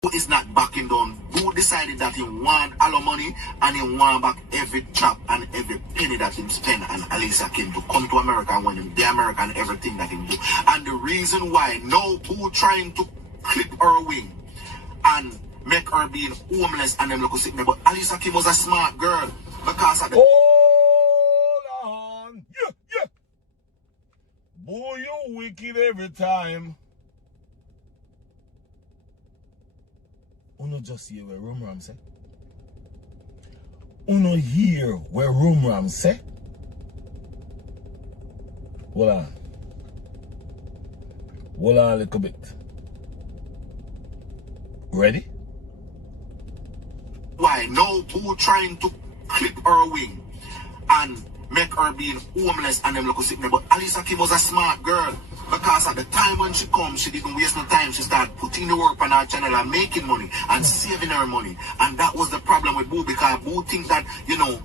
Boo is not backing down. Boo decided that he want all the money and he want back every chop and every penny that he spent and Alisa came to come to America and when him the America and everything that he do. And the reason why now Boo trying to clip her wing and make her being homeless and them look sick there. But Alisa Kim was a smart girl because of the hold on. Yeah. Boy, you wicked every time. Uno just hear where Rum Ram say. Uno hear where Rum Ram say. Hold on. Hold on a little bit. Ready? Why now Boo trying to clip her wing and make her being homeless and them look sick there. But Alisa Kim was a smart girl because at the time when she come, she didn't waste no time. She started putting the work on her channel and making money and saving her money. And that was the problem with Boo because Boo thinks that, you know,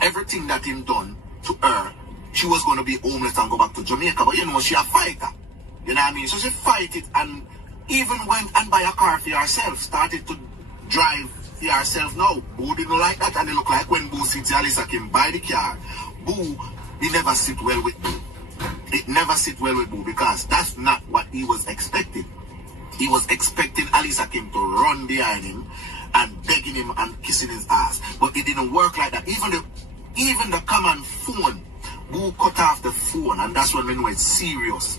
everything that him done to her, she was going to be homeless and go back to Jamaica. But you know, she a fighter. You know what I mean? So she fight it and even went and buy a car for herself, started to drive for herself now. Boo didn't like that and it look like when Boo sees Alisa Kim buy the car, Boo, he never sit well with Boo. It never sit well with Boo because that's not what he was expecting. He was expecting Alisa Kim to run behind him and begging him and kissing his ass. But it didn't work like that. Even the common phone, Boo cut off the phone and that's when we know it's serious.